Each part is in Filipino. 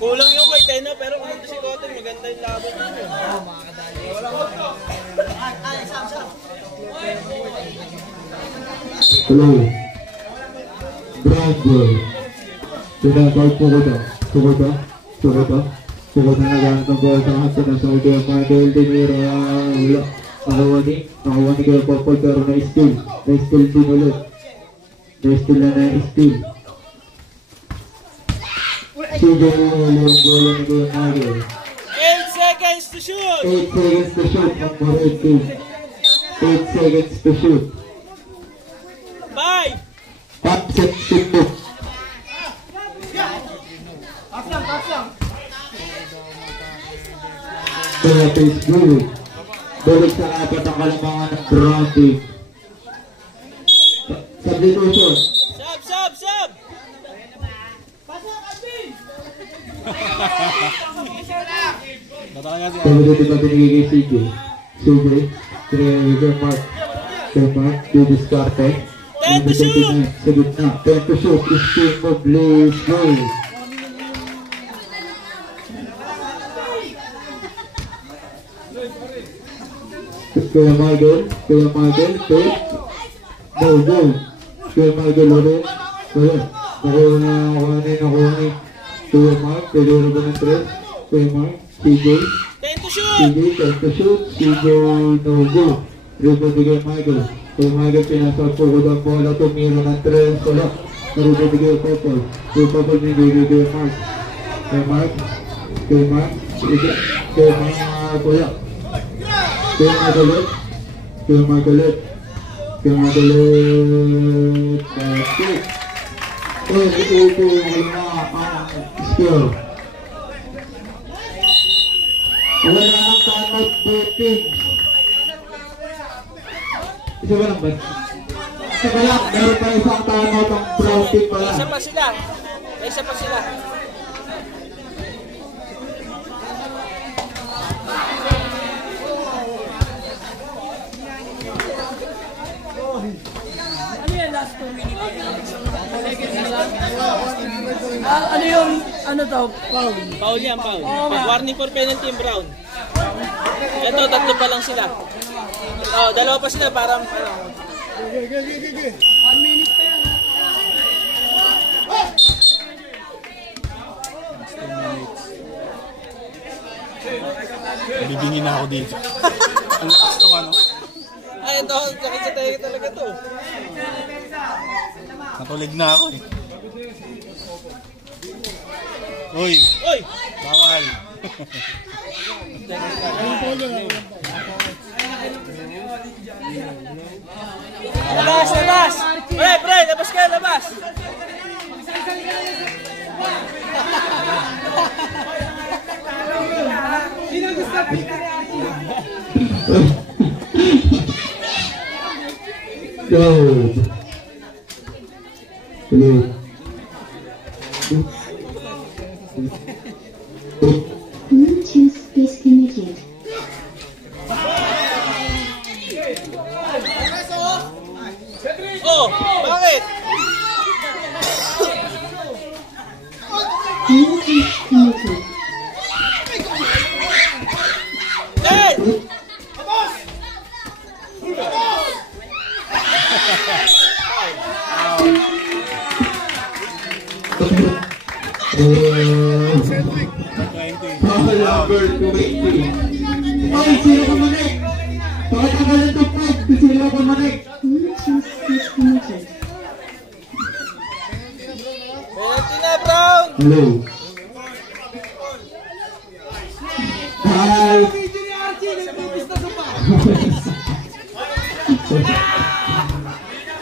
Kulang yung white eh, no? Pero kung ito si Cotton, maganda yung laban niyo. Oo, makakadali. Hello. Brown boy. Pinatawag po ko ito. Pukot na nagamit ng ball sa hasa ng Saudi of Michael Demira. Wala. Nakawa ni Kuya Popol pero na-steal. Na-steal din ulit. Na-steal na na-steal. Sugar yung bola ni Kuya Michael. 8 seconds to shoot! 8 seconds to shoot. Ang marit team. 8 seconds to shoot. 5! Upset shoot. Kaya face blue. Balik sa apat ang kalamangan ng brown team. Substitution. Sub! Pagdating pa binigay kay CJ. Kay Mark. Didiskarte. 10 to shoot! Sa gitna. 10 to shoot. This team of Blaze Boy. Kuya Michael, take. Go. Kuya Michael ulit. Nakuha ni. Kuya Mark, pwede rin ba ng 3? Kuya Mark, CJ. 10 to shoot! CJ, no go. Rebound ni Kuya Michael. Kuya Michael, pinasal po ko ng bola. Tumiro ng 3. Wala. Narubod ni Kuya Popol. Kuya Popol, binigay Kuya Mark. Kuya Mark. Kuya Mark, kuya. Kuya Margaret. That's it. Ito yung ang score. Wala na ang timeout voting. Isa ba lang ba? Meron pa isang timeout ang brown team pala. Isa pa sila. Ano yung last 2 minutes? Ano yung, foul? Foul yan. Warning for penalty yung Brown. Ito, 3 pa lang sila. Oh, 2 pa sila para... 1 minute pa yan. Bibingin na ako dito. Ang lakas itong ano. Ay, ito. Sakit sa tayo talaga to. Natulig na ako eh. Uy! Bawal! Labas! Pre! Labas ka! Sino gusto Go. Blue Bluetooth disconnected. Oh! Bakit? Bluetooth connected. Dead! Number 20. Ay, sila ko manik. Pakatagalan to 5. Sila ko manik. Bluetooth disconnected. Penalty na, Brown! Hello. Hi.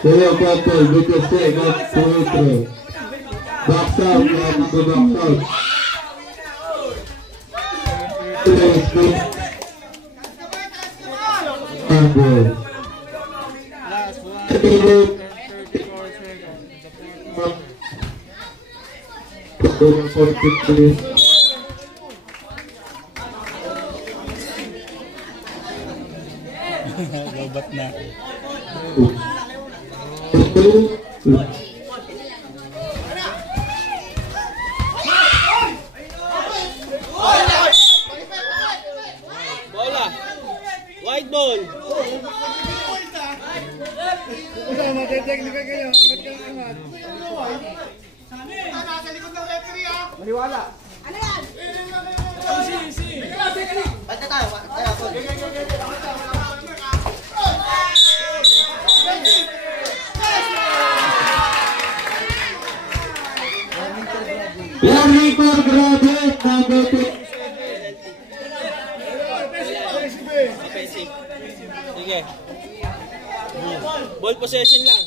Kuya Popol, with the second quarter. Box out, number box out. Handball. Going for quick please. Lobat na. Bola. Wide ball. Warning for graduate number 2. Offensive. Sige. Ball possession lang.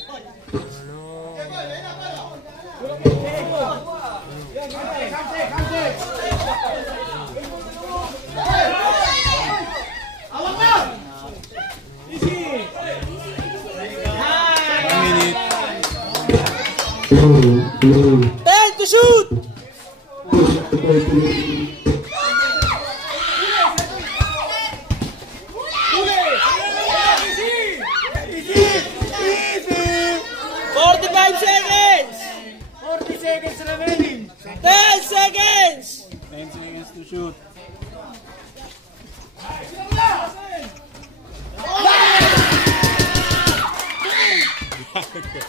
Ten to shoot! Seconds! 40 seconds remaining. 10 seconds! 10 seconds to shoot.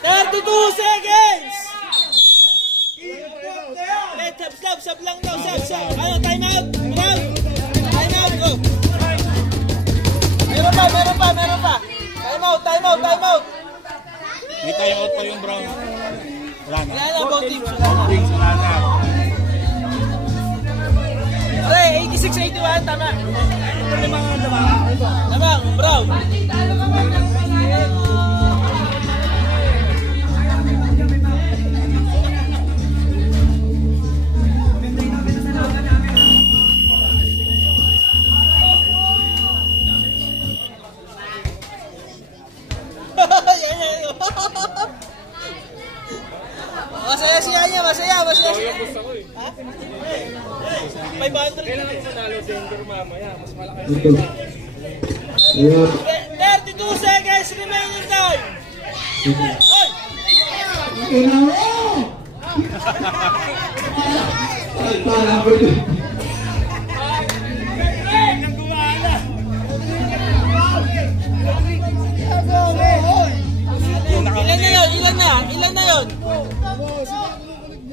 $32 seconds! Sub lang daw, sub. Ano, time out! Time out, go! Meron pa! Time out! May time out pa yung Brown. Wala na. Wala na, both teams. Wala na. Pre, 86-81, tama. Tama, Brown. Masaya siya niya, masaya siya. Ha? 500. Kailangan mo manalo Denver mamaya, mas malakas. 32 seconds remaining time. Oy!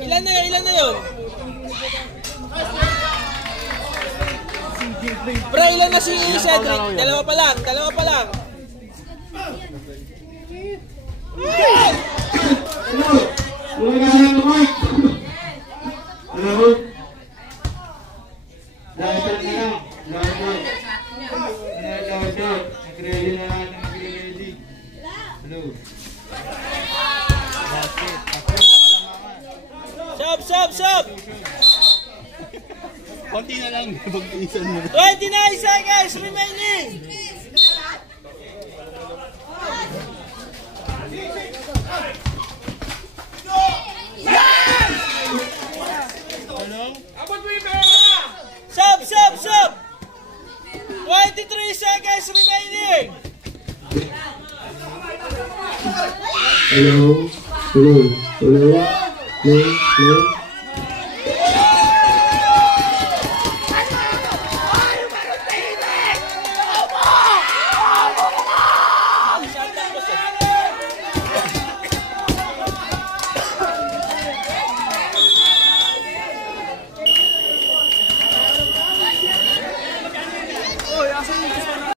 Ilan na yun? Pre, ilan na si Cedric? Dalawa pa lang. Sub! Konti na lang. Pag-isan mo. 29 seconds remaining! Sub! 23 seconds remaining! Hello.